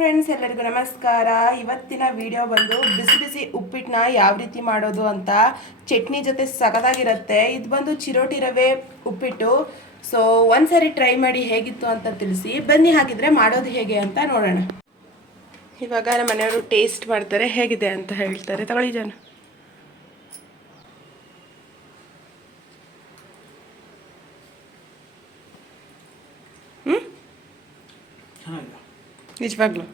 Friends ಎಲ್ಲರಿಗೂ ನಮಸ್ಕಾರ. ಇವತ್ತಿನ ವಿಡಿಯೋ ಬಂದು ಬಿಸಿ ಬಿಸಿ ಉಪ್ಪಿಟ್ಟನ್ನ ಯಾವ ರೀತಿ ಮಾಡೋದು ಅಂತ ಚಟ್ನಿ ಜೊತೆ ಸಖತ್ತಾಗಿರುತ್ತೆ. ಇದು ಬಂದು ಚಿರೋಟಿ ರವೆ ಉಪ್ಪಿಟ್ಟು. ಸೊ ಒಂದ್ಸರಿ ಟ್ರೈ ಮಾಡಿ ಹೇಗಿತ್ತು ಅಂತ ತಿಳಿಸಿ. ಬನ್ನಿ ಹಾಗಿದ್ರೆ ಮಾಡೋದು ಹೇಗೆ ಅಂತ ನೋಡೋಣ. ಇವಾಗ ನಮ್ಮ ಮನೆಯವರು ಟೇಸ್ಟ್ ಮಾಡ್ತಾರೆ, ಹೇಗಿದೆ ಅಂತ ಹೇಳ್ತಾರೆ. ತಗೊಳ್ಳಿ ಜನ. ಹ್ಞೂ ನಿಜವಾಗ್ಲು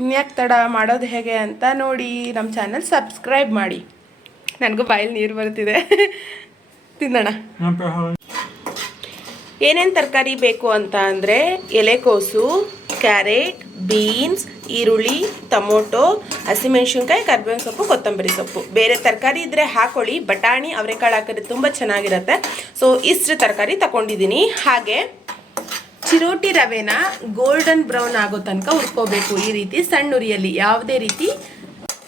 ಇನ್ಯಾಕೆ ತಡ ಮಾಡೋದು ಹೇಗೆ ಅಂತ ನೋಡಿ ನಮ್ಮ ಚಾನಲ್ ಸಬ್ಸ್ಕ್ರೈಬ್ ಮಾಡಿ. ನನಗೂ ಬಾಯಲ್ಲಿ ನೀರು ಬರ್ತಿದೆ. ತಿನ್ನೋಣ. ಏನೇನು ತರಕಾರಿ ಬೇಕು ಅಂತ ಅಂದರೆ ಎಲೆಕೋಸು ಕ್ಯಾರೆಟ್ ಬೀನ್ಸ್ ಈರುಳ್ಳಿ ಟೊಮೊಟೊ ಹಸಿಮೆಣ್ಸಿನ್ಕಾಯಿ ಕರ್ಬೇವಿನ ಸೊಪ್ಪು ಕೊತ್ತಂಬರಿ ಸೊಪ್ಪು. ಬೇರೆ ತರಕಾರಿ ಇದ್ದರೆ ಹಾಕೊಳ್ಳಿ. ಬಟಾಣಿ ಅವರೆಕಾಳು ಹಾಕಿದ್ರೆ ತುಂಬ ಚೆನ್ನಾಗಿರುತ್ತೆ. ಸೊ ಇಷ್ಟು ತರಕಾರಿ ತಗೊಂಡಿದ್ದೀನಿ ಹಾಗೆ ಚಿರೋಟಿ ರವೆನ ಗೋಲ್ಡನ್ ಬ್ರೌನ್ ಆಗೋ ತನಕ ಹುರ್ಕೋಬೇಕು ಈ ರೀತಿ ಸಣ್ಣ ಉರಿಯಲ್ಲಿ. ಯಾವುದೇ ರೀತಿ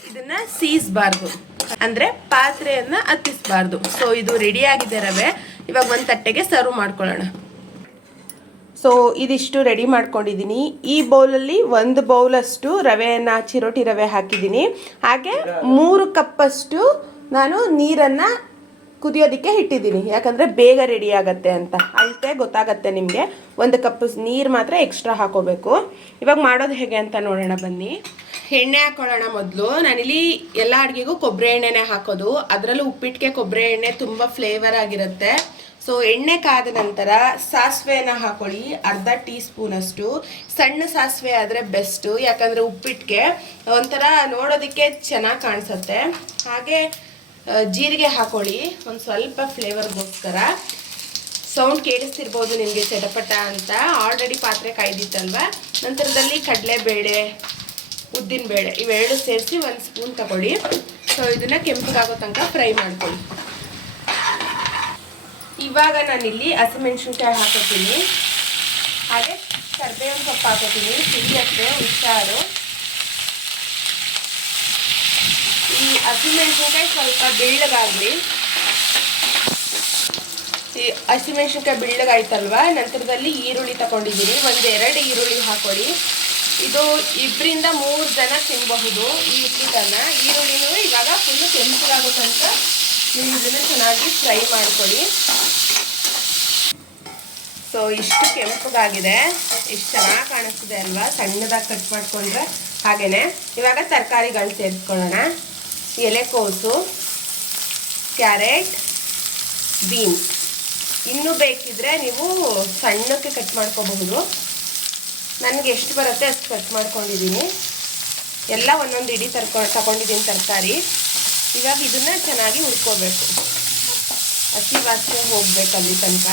ಇದನ್ನ ಸೀಸ್ಬಾರ್ದು. ಅಂದ್ರೆ ಪಾತ್ರೆಯನ್ನ ಹತ್ತಿಸ್ಬಾರ್ದು. ಸೊ ಇದು ರೆಡಿ ಆಗಿದೆ ರವೆ. ಇವಾಗ ಒಂದು ತಟ್ಟೆಗೆ ಸರ್ವ್ ಮಾಡ್ಕೊಳ್ಳೋಣ. ಸೊ ಇದಿಷ್ಟು ರೆಡಿ ಮಾಡ್ಕೊಂಡಿದ್ದೀನಿ. ಈ ಬೌಲಲ್ಲಿ ಒಂದು ಬೌಲಷ್ಟು ರವೆಯನ್ನು, ಚಿರೋಟಿ ರವೆ ಹಾಕಿದ್ದೀನಿ. ಹಾಗೆ ಮೂರು ಕಪ್ಪಷ್ಟು ನಾನು ನೀರನ್ನು ಕುದಿಯೋದಕ್ಕೆ ಇಟ್ಟಿದ್ದೀನಿ ಯಾಕಂದರೆ ಬೇಗ ರೆಡಿ ಆಗತ್ತೆ ಅಂತ. ಅಳತೆ ಗೊತ್ತಾಗತ್ತೆ ನಿಮಗೆ. ಒಂದು ಕಪ್ ನೀರು ಮಾತ್ರ ಎಕ್ಸ್ಟ್ರಾ ಹಾಕೋಬೇಕು. ಇವಾಗ ಮಾಡೋದು ಹೇಗೆ ಅಂತ ನೋಡೋಣ ಬನ್ನಿ. ಎಣ್ಣೆ ಹಾಕೊಳ್ಳೋಣ ಮೊದಲು. ನಾನಿಲ್ಲಿ ಎಲ್ಲ ಅಡುಗೆಗೂ ಕೊಬ್ಬರಿ ಎಣ್ಣೆನೇ ಹಾಕೋದು. ಅದರಲ್ಲೂ ಉಪ್ಪಿಟ್ಟಿಗೆ ಕೊಬ್ಬರಿ ಎಣ್ಣೆ ತುಂಬ ಫ್ಲೇವರ್ ಆಗಿರುತ್ತೆ. ಸೊ ಎಣ್ಣೆ ಕಾದ ನಂತರ ಸಾಸಿವೆನ ಹಾಕೊಳ್ಳಿ. ಅರ್ಧ ಟೀ ಸ್ಪೂನ್ ಅಷ್ಟು ಸಣ್ಣ ಸಾಸಿವೆ ಆದರೆ ಬೆಸ್ಟು ಯಾಕಂದರೆ ಉಪ್ಪಿಟ್ಟಿಗೆ ಒಂಥರ ನೋಡೋದಕ್ಕೆ ಚೆನ್ನಾಗಿ ಕಾಣಿಸುತ್ತೆ. ಹಾಗೆ ಜೀರಿಗೆ ಹಾಕೊಳ್ಳಿ. ಒಂದು ಸ್ವಲ್ಪ ಫ್ಲೇವರ್ಗೋಸ್ಕರ. ಸೌಂಡ್ ಕೇಳಿಸ್ತಿರ್ಬೋದು ನಿಮಗೆ ಚಟಪಟ ಅಂತ. ಆಲ್ರೆಡಿ ಪಾತ್ರೆ ಕಾಯ್ದಿತ್ತಲ್ವ? ನಂತರದಲ್ಲಿ ಕಡಲೆಬೇಳೆ, ಉದ್ದಿನಬೇಳೆ ಇವೆರಡು ಸೇರಿಸಿ ಒಂದು ಸ್ಪೂನ್ ತಗೊಳ್ಳಿ. ಸೊ ಇದನ್ನು ಕೆಂಪಗಾಗೋ ತನಕ ಫ್ರೈ ಮಾಡ್ಕೊಳ್ಳಿ. ಇವಾಗ ನಾನಿಲ್ಲಿ ಹಸಿಮೆಣ್ಸಿನ್ಕಾಯಿ ಹಾಕೋತೀನಿ. ಹಾಗೆ ಕರ್ಬೇವಿನ ಸೊಪ್ಪು ಹಾಕೋತೀನಿ. ಸಿಹಿ ಸಿಡಿಯತ್ತೆ ಹುಷಾರು ಈ ಹಸಿಮೆಣ್ಸಿನ್ಕಾಯಿ ಸ್ವಲ್ಪ ಬೆಳ್ಳಗಾಗಲಿ ಈ ಹಸಿಮೆಣಸಿನ್ಕಾಯಿ ಬೆಳ್ಳಗಾಯ್ತಲ್ವ ನಂತರದಲ್ಲಿ ಈರುಳ್ಳಿ ತಗೊಂಡಿದ್ದೀನಿ. ಒಂದು ಎರಡು ಈರುಳ್ಳಿ ಹಾಕೊಳ್ಳಿ. ಇದು ಇಬ್ಬರಿಂದ ಮೂರು ಜನ ತಿನ್ನಬಹುದು ಈ ಉಪ್ಪಿಟ್ಟನ್ನು. ಈರುಳ್ಳಿನೂ ಇವಾಗ ಫುಲ್ಲು ಕೆಂಪಗಾಗೋ ತನಕ ನೀವು ಇದನ್ನು ಚೆನ್ನಾಗಿ ಫ್ರೈ ಮಾಡ್ಕೊಳ್ಳಿ. ಸೊ ಇಷ್ಟು ಕೆಂಪಗಾಗಿದೆ. ಇಷ್ಟು ಚೆನ್ನಾಗಿ ಕಾಣಿಸ್ತಿದೆ ಅಲ್ವಾ? ಸಣ್ಣದಾಗಿ ಕಟ್ ಮಾಡ್ಕೊಂಡ್ರೆ ಹಾಗೆಯೇ ಇವಾಗ ತರಕಾರಿಗಳು ಸೇರಿಸ್ಕೊಳ್ಳೋಣ. ಎಲೆಕೋಸು ಕ್ಯಾರೆಟ್, ಬೀನ್ಸ್. ಇನ್ನೂ ಬೇಕಿದ್ರೆ ನೀವು ಸಣ್ಣಕ್ಕೆ ಕಟ್ ಮಾಡ್ಕೋಬಹುದು. ನನಗೆ ಎಷ್ಟು ಬರುತ್ತೆ ಅಷ್ಟು ಕಟ್ ಮಾಡ್ಕೊಂಡಿದ್ದೀನಿ. ಎಲ್ಲ ಒಂದೊಂದು ಇಡೀ ತರ್ಕೊ, ತಗೊಂಡಿದ್ದೀನಿ ತರಕಾರಿ. ಇವಾಗ ಇದನ್ನ ಚೆನ್ನಾಗಿ ಹುರ್ಕೋಬೇಕು. ಹಸಿ ವಾಸನೆ ಹೋಗ್ಬೇಕು ಅಲ್ಲಿ ತನಕ.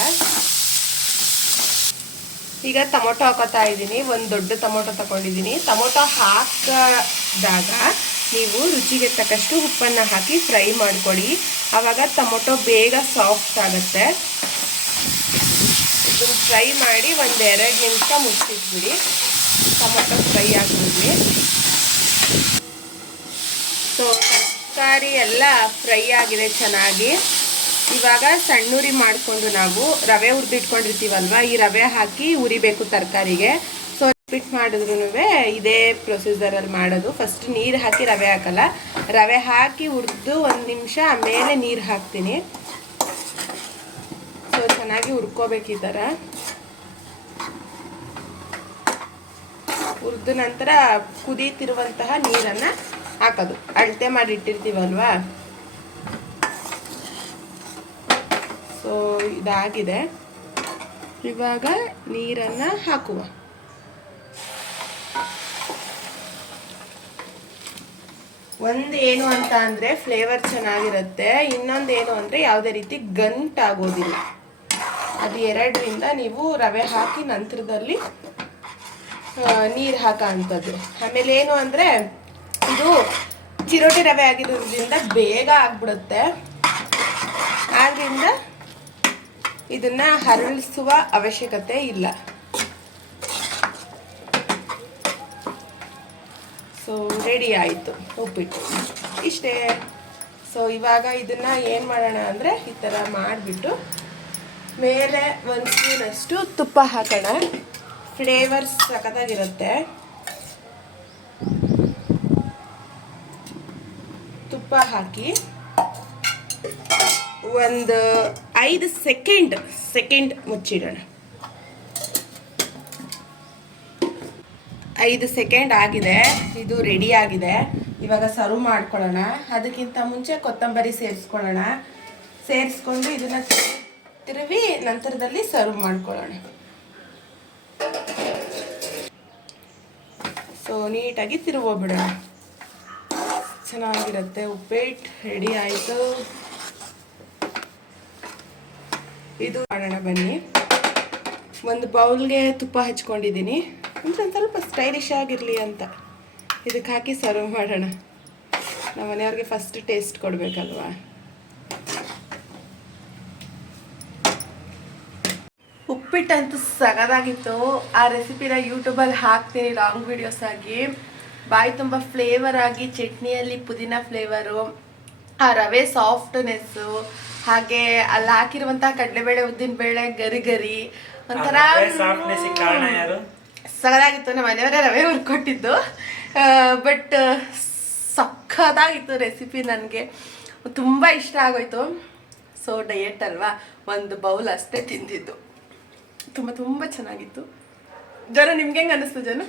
ಈಗ ಟೊಮೊಟೊ ಹಾಕೋತಾ ಇದ್ದೀನಿ. ಒಂದು ದೊಡ್ಡ ಟೊಮೊಟೊ ತಗೊಂಡಿದ್ದೀನಿ. ಟೊಮೊಟೊ ಹಾಕಿದಾಗ ನೀವು ರುಚಿಗೆ ತಕ್ಕಷ್ಟು ಉಪ್ಪನ್ನು ಹಾಕಿ ಫ್ರೈ ಮಾಡ್ಕೊಳ್ಳಿ. ಆವಾಗ ಟೊಮೊಟೊ ಬೇಗ ಸಾಫ್ಟ್ ಆಗುತ್ತೆ. ಇದನ್ನು ಫ್ರೈ ಮಾಡಿ ಒಂದು ಎರಡು ನಿಮಿಷ ಮುಚ್ಚಿಟ್ಬಿಡಿ. ಟೊಮೊಟೊ ಫ್ರೈ ಆಗಿಬಿಡ್ಲಿ. ಸೊ ತರಕಾರಿ ಎಲ್ಲ ಫ್ರೈ ಆಗಿದೆ ಚೆನ್ನಾಗಿ. ಇವಾಗ ಸಣ್ಣ ಉರಿ ಮಾಡಿಕೊಂಡು ನಾವು ರವೆ ಹುರಿದಿಟ್ಕೊಂಡಿರ್ತೀವಲ್ವ, ಈ ರವೆ ಹಾಕಿ ಉರಿಬೇಕು ತರಕಾರಿಗೆ. ರಿಪೀಟ್ ಮಾಡಿದ್ರು ಇದೇ ಪ್ರೊಸೀಜರಲ್ಲಿ ಮಾಡೋದು. ಫಸ್ಟ್ ನೀರು ಹಾಕಿ ರವೆ ಹಾಕಲ್ಲ. ರವೆ ಹಾಕಿ ಹುರಿದು ಒಂದು ನಿಮಿಷ ಆಮೇಲೆ ನೀರು ಹಾಕ್ತೀನಿ. ಸೊ ಚೆನ್ನಾಗಿ ಹುರ್ಕೋಬೇಕು ಈ ಥರ ಹುರಿದ ನಂತರ ಕುದೀತಿರುವಂತಹ ನೀರನ್ನು ಹಾಕೋದು. ಅಳತೆ ಮಾಡಿ ಇಟ್ಟಿರ್ತೀವಲ್ವಾ? ಸೊ ಇದಾಗಿದೆ. ಇವಾಗ ನೀರನ್ನು ಹಾಕುವ. ಒಂದು ಏನು ಅಂತ ಅಂದರೆ ಫ್ಲೇವರ್ ಚೆನ್ನಾಗಿರುತ್ತೆ. ಇನ್ನೊಂದು ಏನು ಅಂದರೆ ಯಾವುದೇ ರೀತಿ ಗಂಟಾಗೋದಿಲ್ಲ ಅದು ಎರಡರಿಂದ ನೀವು ರವೆ ಹಾಕಿ ನಂತರದಲ್ಲಿ ನೀರು ಹಾಕೋ ಅಂಥದ್ದು ಆಮೇಲೆ ಏನು ಅಂದರೆ, ಇದು ಚಿರೋಟಿ ರವೆ ಆಗಿರೋದ್ರಿಂದ ಬೇಗ ಆಗ್ಬಿಡುತ್ತೆ. ಆದ್ದರಿಂದ ಇದನ್ನು ಹರಳಿಸುವ ಅವಶ್ಯಕತೆ ಇಲ್ಲ. ಸೊ ರೆಡಿ ಆಯಿತು. ಉಪ್ಪಿಟ್ಟು. ಇಷ್ಟೇ. ಸೊ ಇವಾಗ ಇದನ್ನು ಏನು ಮಾಡೋಣ ಅಂದರೆ ಈ ಥರ ಮಾಡಿಬಿಟ್ಟು ಮೇಲೆ ಒಂದು ಸ್ಪೂನಷ್ಟು ತುಪ್ಪ ಹಾಕೋಣ. ಫ್ಲೇವರ್ಸ್ ಸಖತ್ತಾಗಿರುತ್ತೆ. ತುಪ್ಪ ಹಾಕಿ ಒಂದು ಐದು ಸೆಕೆಂಡ್ ಸೆಕೆಂಡ್ ಮುಚ್ಚಿಡೋಣ. ಐದು ಸೆಕೆಂಡ್ ಆಗಿದೆ. ಇದು ರೆಡಿ ಆಗಿದೆ. ಇವಾಗ ಸರ್ವ್ ಮಾಡ್ಕೊಳ್ಳೋಣ. ಅದಕ್ಕಿಂತ ಮುಂಚೆ ಕೊತ್ತಂಬರಿ ಸೇರಿಸ್ಕೊಳ್ಳೋಣ. ಸೇರಿಸ್ಕೊಂಡು ಇದನ್ನ ತಿರುವಿ ನಂತರದಲ್ಲಿ ಸರ್ವ್ ಮಾಡ್ಕೊಳ್ಳೋಣ. ಸೊ ನೀಟಾಗಿ ತಿರುಗೋಗ್ಬಿಡೋಣ. ಚೆನ್ನಾಗಿರುತ್ತೆ. ಉಪ್ಪಿಟ್ಟು ರೆಡಿ ಆಯಿತು. ಇದು ಮಾಡೋಣ ಬನ್ನಿ. ಒಂದು ಬೌಲ್ಗೆ ತುಪ್ಪ ಹಚ್ಕೊಂಡಿದ್ದೀನಿ. ಅಂದರೆ ಒಂದು ಸ್ವಲ್ಪ ಸ್ಟೈಲಿಶ್ ಆಗಿರಲಿ ಅಂತ. ಇದಕ್ಕೆ ಹಾಕಿ ಸರ್ವ್ ಮಾಡೋಣ. ನಮ್ಮ ಮನೆಯವ್ರಿಗೆ ಫಸ್ಟ್ ಟೇಸ್ಟ್ ಕೊಡಬೇಕಲ್ವಾ? ಉಪ್ಪಿಟ್ಟಂತೂ ಸಗದಾಗಿತ್ತು. ಆ ರೆಸಿಪಿನ ಯೂಟ್ಯೂಬಲ್ಲಿ ಹಾಕ್ತೀನಿ ಲಾಂಗ್ ವಿಡಿಯೋಸ್ ಆಗಿ. ಬಾಯಿ ತುಂಬ ಫ್ಲೇವರ್ ಆಗಿ ಚಟ್ನಿಯಲ್ಲಿ ಪುದೀನ ಫ್ಲೇವರು ಆ ರವೆ ಸಾಫ್ಟ್ನೆಸ್ಸು ಹಾಗೆ ಅಲ್ಲಿ ಹಾಕಿರುವಂತಹ ಕಡಲೆಬೇಳೆ ಉದ್ದಿನಬೇಳೆ ಗರಿ ಗರಿ. ಒಂಥರ ಸಾಫ್ಟ್ನೆಸ್ ಕಾರಣ ಯಾರು? ಸಗದಾಗಿತ್ತು ನಮ್ಮ ಮನೆಯವರೇ ರವೆ ಹುರ್ಕೊಟ್ಟಿದ್ದು. ಬಟ್ ಸಖತ್ತಾಗಿತ್ತು ರೆಸಿಪಿ ನನಗೆ. ತುಂಬ ಇಷ್ಟ ಆಗೋಯ್ತು. ಸೊ ಡಯೆಟ್ ಅಲ್ವಾ ಒಂದು ಬೌಲ್ ಅಷ್ಟೇ ತಿಂದಿದ್ದು. ತುಂಬ ತುಂಬ ಚೆನ್ನಾಗಿತ್ತು. ಜನ ನಿಮ್ಗೆ ಹೆಂಗೆ ಅನ್ನಿಸ್ತು ಜನ?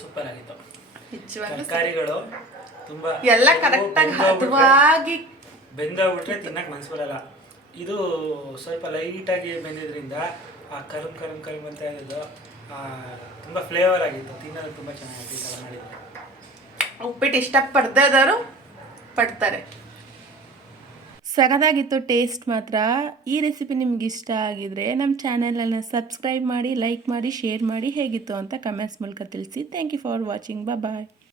ಸೂಪರ್. ಆಗಿತ್ತು ತರಕಾರಿಗಳು ತುಂಬಾ ಎಲ್ಲ ಕರೆಕ್ಟಾಗಿ ಹದವಾಗಿ ಬೆಂದೋಗ್ಬಿಟ್ರೆ ತಿನ್ನಕ್ ಮನ್ಸು ಬರಲ್ಲ. ಇದು ಸ್ವಲ್ಪ ಲೈಟಾಗಿ ಬೆಂದಿದ್ರಿಂದ ಆ ಕರ್ಮ್ ಕರ್ಮ್ ಕರ್ಮ್ ಅಂತ ಇರೋದು ಆ, ತುಂಬಾ ಫ್ಲೇವರ್ ಆಗಿತ್ತು. ತಿನ್ನಲು ತುಂಬಾ ಚೆನ್ನಾಗಿತ್ತು ಮಾಡಿದ್ರೆ. ಪಡ್ತಾರೆ. ಸಗದಾಗಿತ್ತು ಟೇಸ್ಟ್ ಮಾತ್ರ. ಈ ರೆಸಿಪಿ ನಿಮ್ಗೆ ಇಷ್ಟ ಆಗಿದ್ರೆ ನಮ್ಮ ಚಾನೆಲನ್ನು ಸಬ್ಸ್ಕ್ರೈಬ್ ಮಾಡಿ ಲೈಕ್ ಮಾಡಿ ಶೇರ್ ಮಾಡಿ ಹೇಗಿತ್ತು ಅಂತ ಕಮೆಂಟ್ಸ್ ಮೂಲಕ ತಿಳಿಸಿ. Thank you for watching bye